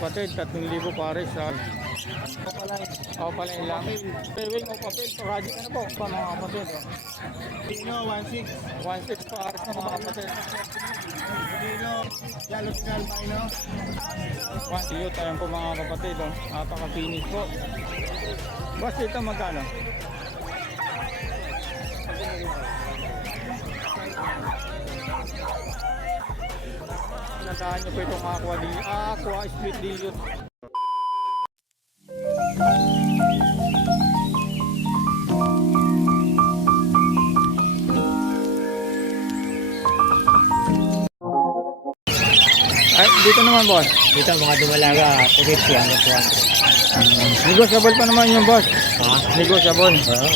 kapatid, 3,000 pares sa O pala yun lang. Wing o papel, project ano po pa mga kapatid. oh. Pino, 1.6. 1,600 pares na mga kapatid. Pino, yellow signal, Pino. 1 cute, ayan po mga kapatid. Oh. Napaka-finish po. Boss, ito magkano? Tandaan niyo po itong aqua, di, aqua split dilute. Ay, dito naman boss. Dito mga dumalaga, 250 hanggang 200. Negotiable pa naman yung boss. Ha? Negotiable. Oo.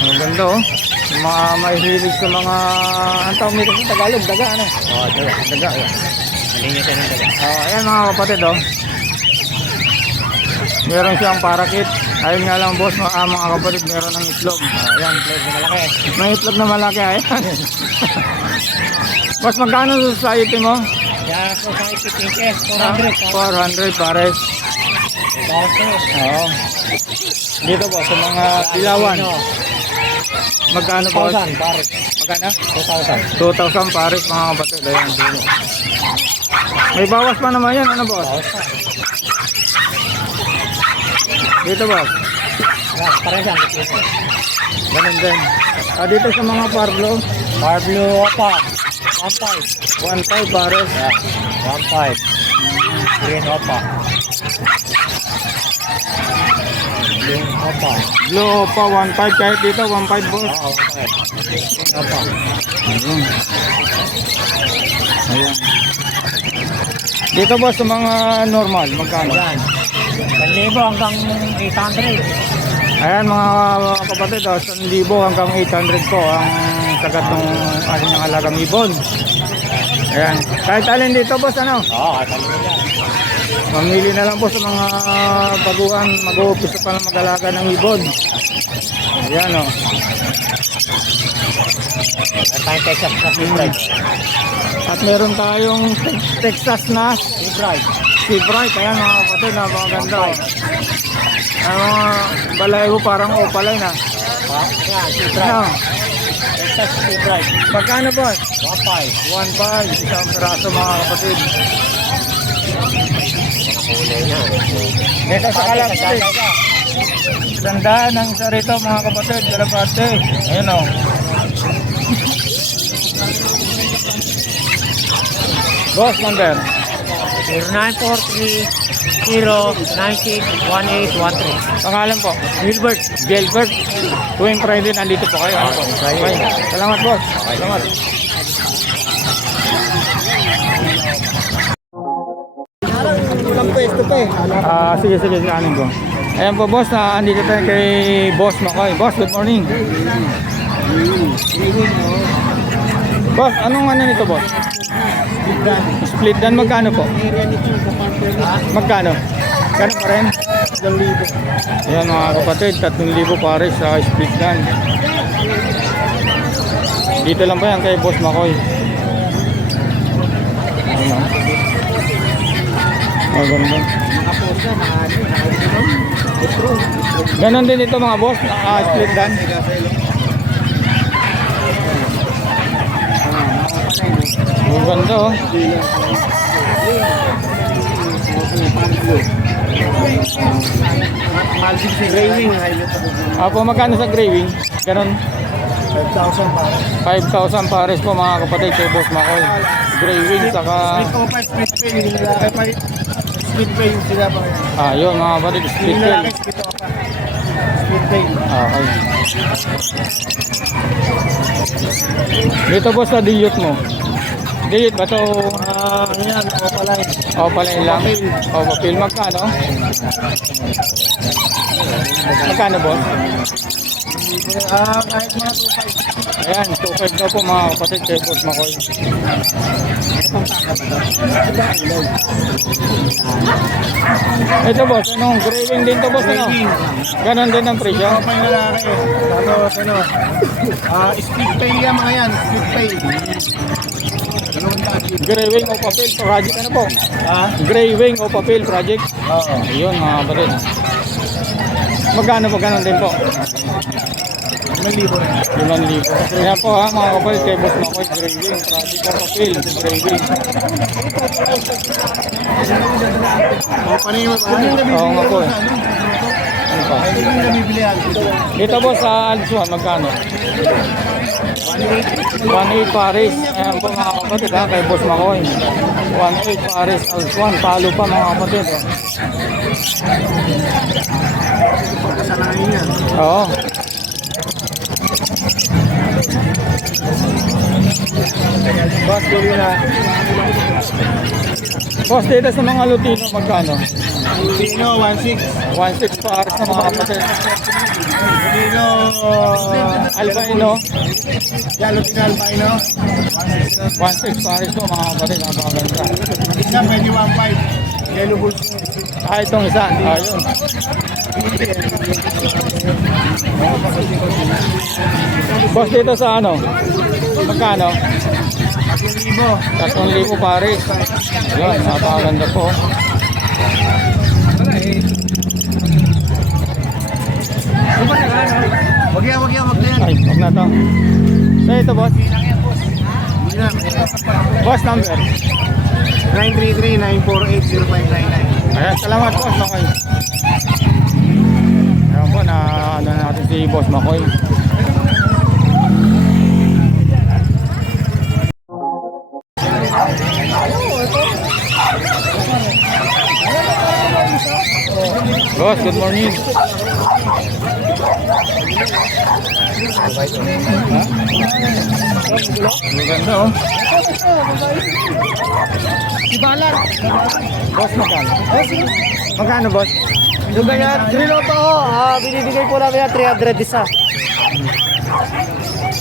Ang ganda oh. Mga mahihilig sa mga ang tawag nito sa Tagalog, daga ano? Oo, daga. Daga. Ayan. Malinis yan ang daga. Oh, ayan mga kapatid oh. Meron siyang parakit. Ayun nga lang boss, mga, ah, mga kapatid, meron ng itlog. Oh, ayan. Close na malaki. May itlog na malaki, ayan. boss, magkano sa society mo? Kaya so sa ipipinkes, Ah, 400. 400 pares. Oo. Dito po, sa mga dilawan. Magkano boss? 2,000 pare. Magkano? 2,000. 2,000 pares mga kapatid. Ayan, dito. May bawas pa naman yan, ano boss? Bawas pa. Dito boss. Yan, pare siya. Ganun din. Ah, dito sa mga parlo, Parblo pa. 1.5. 1.5 pares. Yan. 1.5. Green opa. Opa. Blue pa 1.5 kahit dito 1.5 boss. Oo, okay. Opa. Ayun. Ayan. Dito boss sa mga normal, magkano? Yan. 1,000 hanggang 800. Ayan mga kapatid, oh, 1,000 hanggang 800 po ang sagat ng aking ng alagang ibon. Ayan. Kahit alin dito boss, ano? Oo, katalo na yan. Mamili na lang po sa mga baguhan, mag-uumpisa pa na mag-alaga ng ibon. Ayan o. Oh. Tayong Texas na Sea Bright. At meron tayong Texas na Sea Bright. Sea Bright. Ayan mga kapatid, napakaganda. Oh. Ang mga balayo parang opaline na. Ha? Yan, Sea Bright. Texas Sea Bright. Pagkano boss? 1.5. 1.5. Isang peraso mga kapatid. Dito sa kalapate. Sandaan ang isa rito mga kapatid. Kalapate. Ayan o. Boss number. 0943-096-1813. Pangalan po. Gilbert. Gilbert. Tuwing Friday nandito po kayo. Ano po? Okay. Salamat boss. Salamat. Walang pwesto pa eh. Ah, sige sige kanin ko. Ayan po boss, na andito tayo kay Boss Makoy. Boss, good morning. Boss, anong ano nito boss? Split dan magkano po? Magkano? Ganun pa rin? Ayan mga kapatid, 3,000 pares sa split dan. Dito lang pa yan kay Boss Makoy. Ayan o. Maganda. Ganon din ito mga boss, naka-split dan. Ang ganda oh. Maldig si Graving. Apo, magkano sa graving? Ganon. 5,000 pa. 5,000 pares po mga kapatid kay Boss Makoy. Graving saka... Split ko pa, split pay. Yung split yung sila pa. Ah, yun mga kapatid, split Yung pay. lalaki, split pa. Split. Ah, Okay. Dito boss sa diyot mo. Diyot ba to? Ah, yan, opaline. O pala yun lang. O papel. Magkano? Magkano boss? Ah, kahit mga 2,500. Ayan, 2.5 na po mga kapatid kay Boss Makoy. Ito boss, anong graving din to boss ano? Ganon din ang presyo? Ano pa yung lalaki? Tapos, ano, ah, split pay yan mga yan, split pay. Gray Wing o Papel Project. Ano po? Ha? Gray Wing o Papel Project. Oo. Ayun mga kapatid. Magkano po ganun din po? May libo rin. 5,000. Kaya po ha mga kapatid kay Boss Makoy Gray Wing Project o Papel Gray Wing. O, paano yung mga Oo nga po. eh. Ano pa? Dito po sa Alsuan magkano? 1.8 Paris. Ayan po mga kapatid ha, kay Boss Makoy. 1.8 Paris Alsuan. Talo pa mga kapatid. yan. Oo. Boss, na. Boss, dito sa mga Lutino magkano? Lutino, 1.6. 1.6 Paris na mga kapatid. Lutino, Albino, yan, Lutino Albino. 1.6 Paris po mga kapatid. Napakaganda. Isa, pwede 1.5. Yellow Bulls. Ah, itong isa. Ayun. Boss, dito sa ano? Magkano? 1,000. 3,000 Paris. Ayun, napakaganda po. Wag yan, wag yan, wag yan. Ay, wag na to. So, ito boss. Boss number. 933-948-0599. Ayan, salamat boss Makoy. Ayan po, na ano natin si boss Makoy. Boss, good morning. Maganda oh. Ibalan. Boss, magkano? Magkano boss? Yung ganyan, Triloto ko, ah, binibigay po namin yan 300 isa.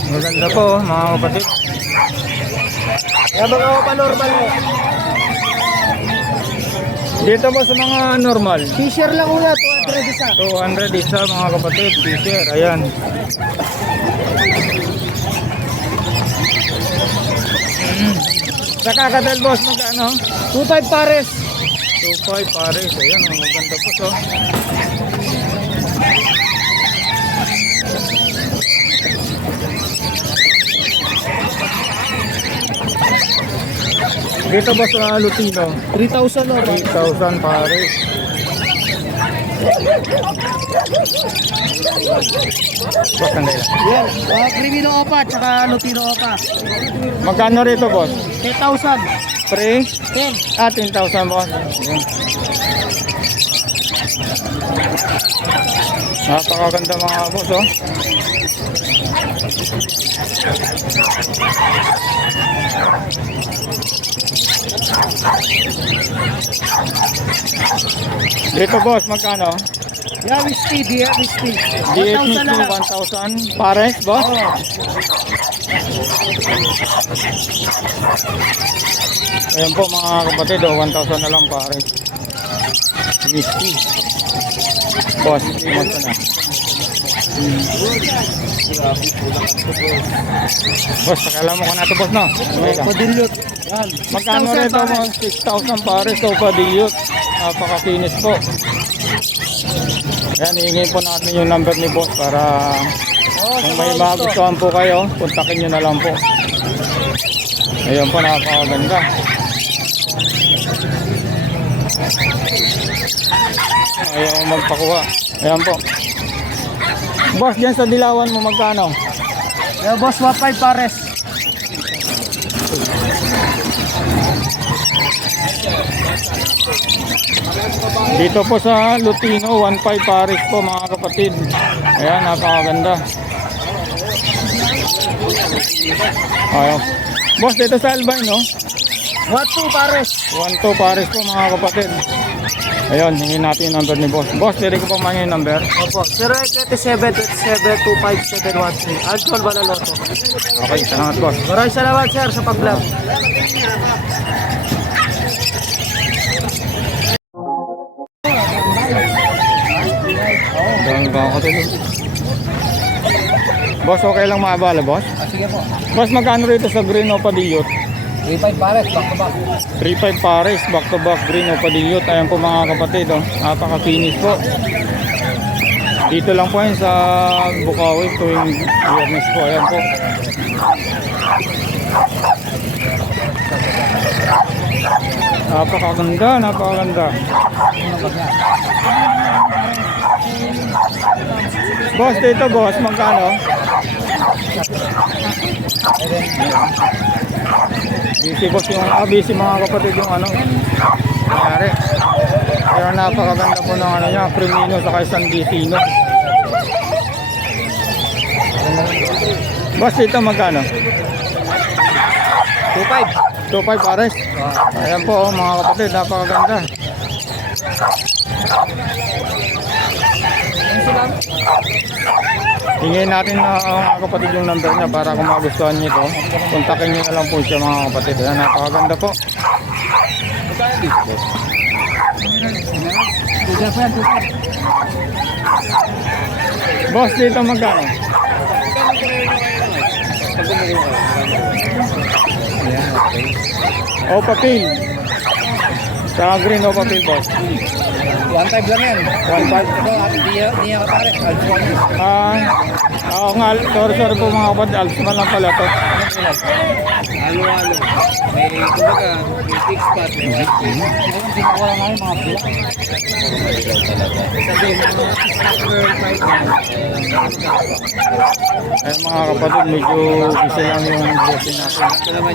Maganda po mga kapatid. Kaya mga pa-normal mo. Dito po sa mga normal. Fisher lang una, 200 isa. 200 isa mga kapatid, t-shirt, ayan. Mm. Sa kakatal boss, magkano? 2.5 pares. 2.5 pares, ayan, ang maganda po so. Dito boss sa Lutino, 3,000 no. 3,000 pares. Boss, sandali lang. Yan, uh, Crimino Opa, tsaka Lutino Opa. Magkano rito boss? 10,000. Pre? 10. Ah, 10,000 boss. Ayan. Napakaganda mga boss oh. Dito boss, magkano? Yan, whiskey, diya, whiskey. DH 1,000 na lang. 1,000 pares boss? Oo. Ayan po mga kapatid, oh, 1,000 na lang pare. Whiskey. Boss, kumusta na? Boss, pakala mo ka na ito boss no? Padilyot. Yan. Magkano 6,000 rito mo? 6,000 pare so padiyot. Napakakinis po. Ayan, hihingin po natin yung number ni boss para Oo, kung may magustuhan po kayo, kontakin nyo na lang po. Ayan po, napakaganda. Ayaw magpakuha. Ayan po. Boss, dyan sa dilawan mo magkano? Yan, boss, 1.5 pares. Dito po sa Lutino, 1.5 pares po mga kapatid. Ayan, napakaganda. Ayaw. Boss, dito sa Albino, 1.2 pares. 1.2 pares po mga kapatid. Ayun, hingin natin yung number ni boss. Boss, pwede ko pa man yung number. Opo, 0827-27-25713. Alcohol Balaloto. Okay, salamat boss. Maraming salamat, sir, sa pag-vlog. Dami ba ako tuloy? Boss, okay lang maabala, boss? Ah, sige po. Boss, magkano rito sa green o padiyot? 3.5 pares, back to back. 3-5 pares, back to back green o padilot. Ayan po mga kapatid, oh. napaka-finish po. Dito lang po yan sa Bukawi tuwing biyernes po. Ayan po. Napakaganda, napakaganda. Boss, dito boss, magkano? Busy boss yung, ah, busy mga kapatid yung ano, nangyari. Pero napakaganda po ng ano niya, Crimino sa San Vicino. Boss, dito magkano? 2.5. 2.5 pares. Ayan po oh, mga kapatid, napakaganda. Hingin natin na uh, mga kapatid yung number niya para kung magustuhan niyo ito, kontakin niyo na lang po siya mga kapatid. Ayan, napakaganda po. Bigyan po yan, 2.5. Boss, dito magkano? Ayan, okay. O papel. Sa green o papel, boss. 1.5 lang yan. 1.5. Ito, at di di ka pares. Alfonso. Ah, ako nga, sorry, sorry po mga kapatid. Alsman lang pala to. Halo-halo. May, kumbaga, may thick spot. Ngayon, pinakawa nga yung mga black. Sabi, mga kapatid, medyo isa lang yung dressing natin. Ito naman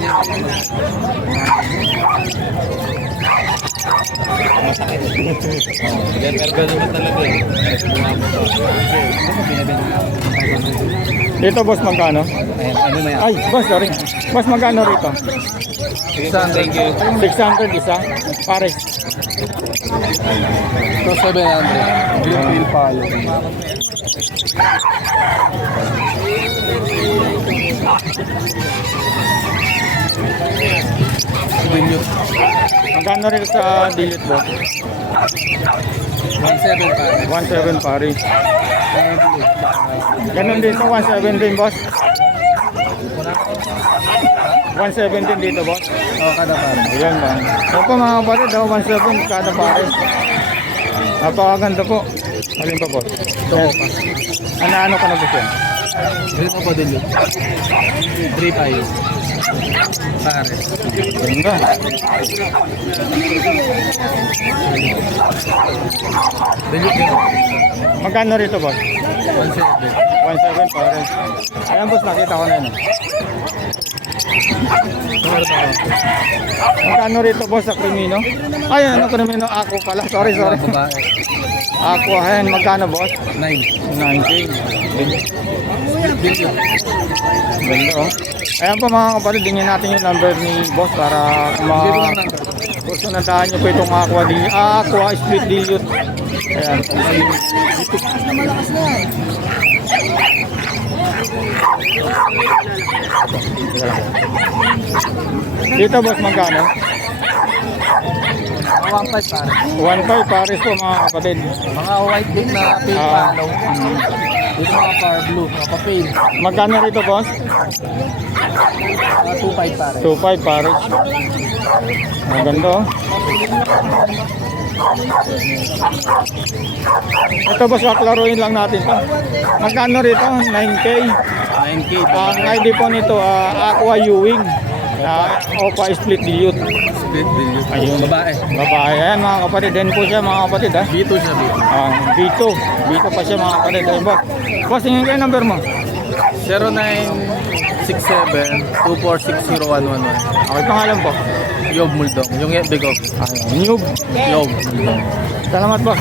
Dito, boss, magkano? Ano? Ay, boss, sorry. Boss, magkano rito? Thank you. 600 isa. Pares. So, 700. Greenfield palo. Greenfield. Magkano rin sa dilit, boss? 1.7 pa. 1.7 pares. Ganun dito, 1.7 din, boss. 1.7 din dito, boss. Oo, kada pa. Ayan ba? Yan po mga kapatid, daw 1.7 kada pare. Napakaganda po. Alin ba po? Ito po pa. Ano ano ka na po siya? Green pa din yun. 3.5. Pare. Ganda. Magkano rito boss? 1.7. 1.7 pare. Ayan boss, nakita ko na yun. Magkano rito boss sa Crimino? Ay, ano Crimino? Ako pala. Sorry, sorry. Ako, ayan. Magkano boss? 9. 19. Dilute. Ganda oh. Ayan po mga kapatid, tingnan natin yung number ni boss para ma gusto na tahan nyo po itong aqua di ah, aqua split dilute. Ayan. Dito boss magkano? 1.5 pare. 1.5 pares po mga kapatid. Mga white din na pale Ah. palo. Dito mga far blue. Mga pa-pale. Magkano rito boss? Mga 2.5 pare. 2.5 pares. Maganda oh. Ito boss, kaklaruin lang natin to. Magkano rito? 9K. 9K. Ang ID po nito, ah, Aqua Ewing. Uh, Opa Split Dilute. Dilute. Ayun. Babae. Babae. Ayan mga kapatid. Din po siya mga kapatid ha. Dito siya dito. Ah, Vito. Vito pa siya mga kapatid. Ayun boss. Boss, tingin kayo number mo. 0967-2460111. Okay, pangalan po. Yob Muldong. Yung ko. Ayun. Yob Muldong. Salamat boss.